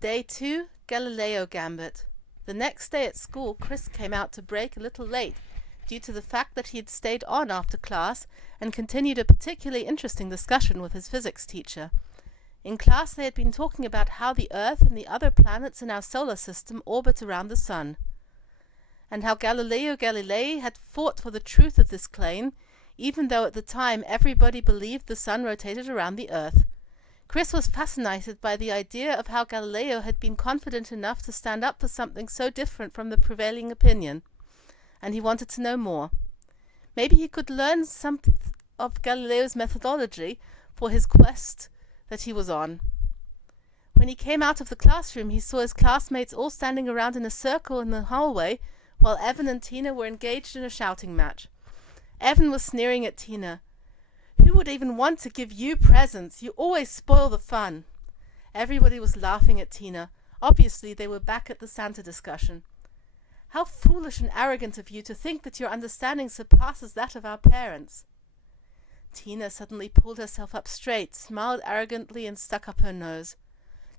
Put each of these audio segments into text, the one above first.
Day 2, Galileo Gambit. The next day at school, Chris came out to break a little late due to the fact that he had stayed on after class and continued a particularly interesting discussion with his physics teacher. In class they had been talking about how the Earth and the other planets in our solar system orbit around the Sun, and how Galileo Galilei had fought for the truth of this claim, even though at the time everybody believed the Sun rotated around the Earth. Chris was fascinated by the idea of how Galileo had been confident enough to stand up for something so different from the prevailing opinion, and he wanted to know more. Maybe he could learn some of Galileo's methodology for his quest that he was on. When he came out of the classroom, he saw his classmates all standing around in a circle in the hallway, while Evan and Tina were engaged in a shouting match. Evan was sneering at Tina. "Who would even want to give you presents? You always spoil the fun." Everybody was laughing at Tina. Obviously, they were back at the Santa discussion. "How foolish and arrogant of you to think that your understanding surpasses that of our parents." Tina suddenly pulled herself up straight, smiled arrogantly, and stuck up her nose.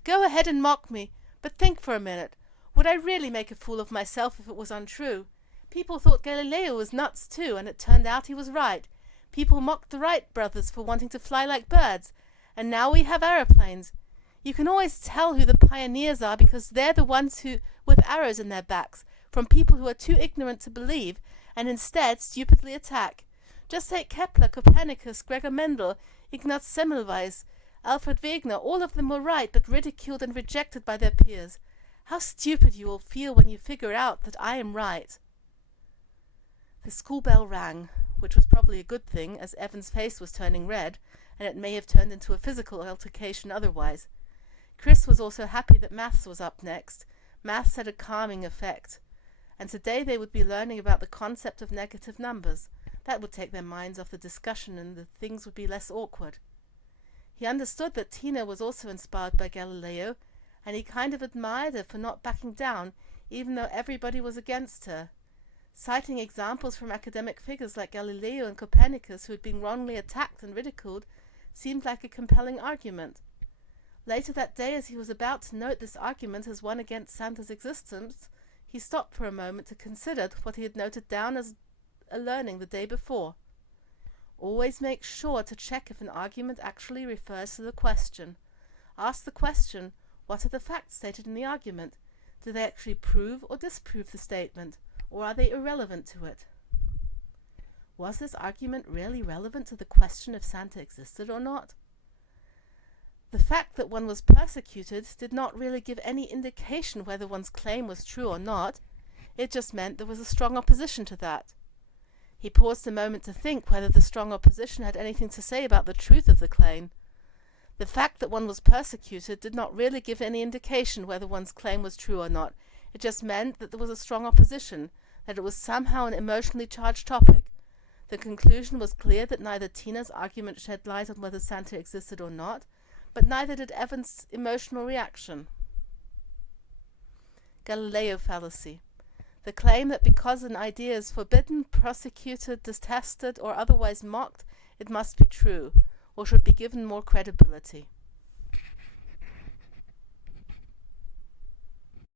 "Go ahead and mock me, but think for a minute. Would I really make a fool of myself if it was untrue? People thought Galileo was nuts too, and it turned out he was right. People mocked the Wright brothers for wanting to fly like birds, and now we have aeroplanes. You can always tell who the pioneers are because they're the ones who, with arrows in their backs, from people who are too ignorant to believe, and instead stupidly attack. Just take Kepler, Copernicus, Gregor Mendel, Ignaz Semmelweis, Alfred Wegener. All of them were right, but ridiculed and rejected by their peers. How stupid you will feel when you figure out that I am right." The school bell rang, which was probably a good thing, as Evan's face was turning red, and it may have turned into a physical altercation otherwise. Chris was also happy that maths was up next. Maths had a calming effect, and today they would be learning about the concept of negative numbers. That would take their minds off the discussion, and the things would be less awkward. He understood that Tina was also inspired by Galileo, and he kind of admired her for not backing down, even though everybody was against her. Citing examples from academic figures like Galileo and Copernicus who had been wrongly attacked and ridiculed seemed like a compelling argument. Later that day, as he was about to note this argument as one against Santa's existence, he stopped for a moment to consider what he had noted down as a learning the day before. Always make sure to check if an argument actually refers to the question. Ask the question, what are the facts stated in the argument? Do they actually prove or disprove the statement, or are they irrelevant to it? Was this argument really relevant to the question if Santa existed or not? The fact that one was persecuted did not really give any indication whether one's claim was true or not. It just meant there was a strong opposition to that. He paused a moment to think whether the strong opposition had anything to say about the truth of the claim. The fact that one was persecuted did not really give any indication whether one's claim was true or not. It just meant that there was a strong opposition, that it was somehow an emotionally charged topic. The conclusion was clear that neither Tina's argument shed light on whether Santa existed or not, but neither did Evan's emotional reaction. Galileo fallacy. The claim that because an idea is forbidden, prosecuted, detested, or otherwise mocked, it must be true, or should be given more credibility.